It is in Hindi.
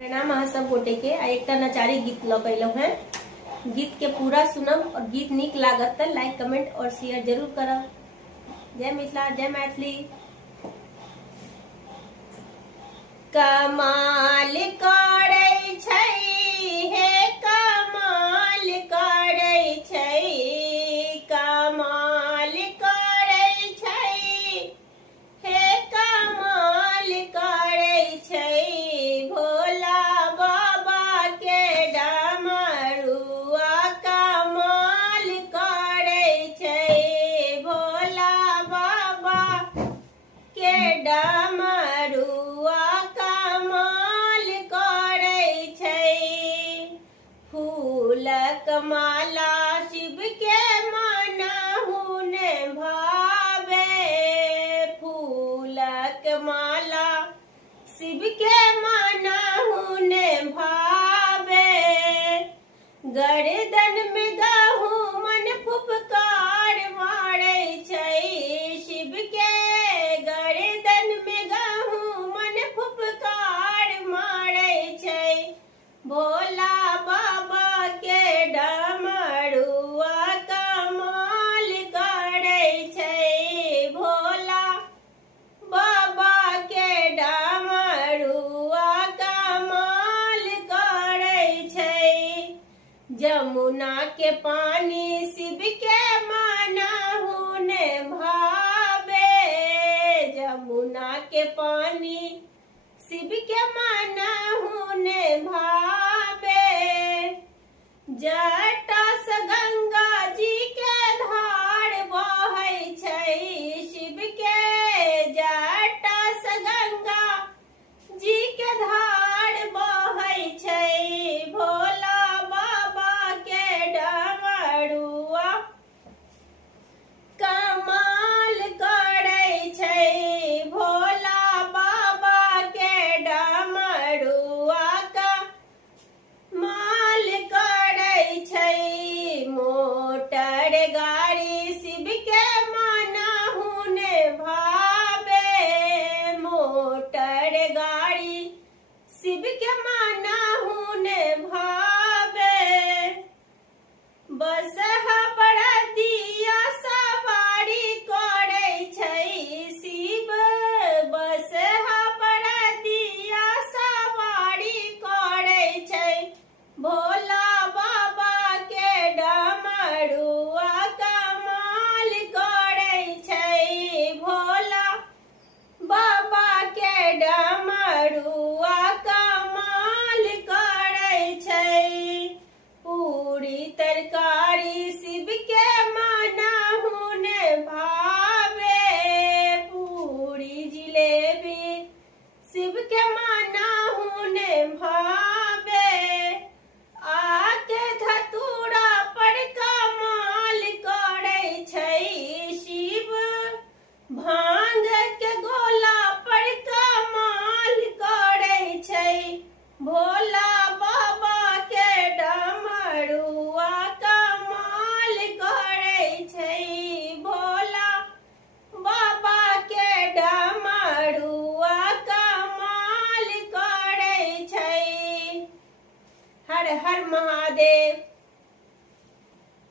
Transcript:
प्रणाम अहाँ सब गोटे के एक नचारी गीत लगैलौ है। गीत के पूरा सुनब और गीत निक लागत त लाइक कमेंट और शेयर जरूर करब। जय मिथिला, जय मैथिली। कमाल करै छै हे कमाल करै छै, कमाल करै छै हे कमाल करै छै। भोला बाबा के डमरुआ कमाल करै छै, भोला बाबा के डमरुआ कमाल करै छै। फूलक माला शिव के मनहु ने भावे, फूलक माला शिव के मनहु ने भावे। गर्दन में गहुमन फुफकार मारै छै, शिव के गर्दन में गहुमन फुफकार मारै छै। भोला बाबा के डमरुआ कमाल करै छै, भोला बाबा के डमरुआ कमाल करै छै। जमुना के पानी शिव के मनहु ने भावे, जमुना के पानी शिव के मनहु ने भावे। जटा से गंगा जी के धार बहै छै, शिव के जटा से गंगा जी के धार बहै छै। भोला बाबा के डमरुआ कमाल करै छै, भोला बाबा के डमरुआ कमाल करै छै। मोटर गाड़ी शिव के मनहु ने भावे, मोटर गाड़ी शिव के मनहु ने भावे। बसहा बरदिया सवारी करै छै शिव, बसहा बरदिया सवारी करै छै। भोला बाबा के डमरुआ कमाल करै छै, भोला बाबा के डमरुआ कमाल करै छै। पूरी तरकारी शिव के मनहु ने भावे, पूरी जिलेबी शिव के मनहु ने भावे। आके धतूरा पर कमाल करै छै शिव, भांग के गोला पर कमाल करै छै। भोला बाबा के डमरुआ कमाल करै छै, भोला बाबा के डमरुआ कमाल करै छै। हर हर महादेव।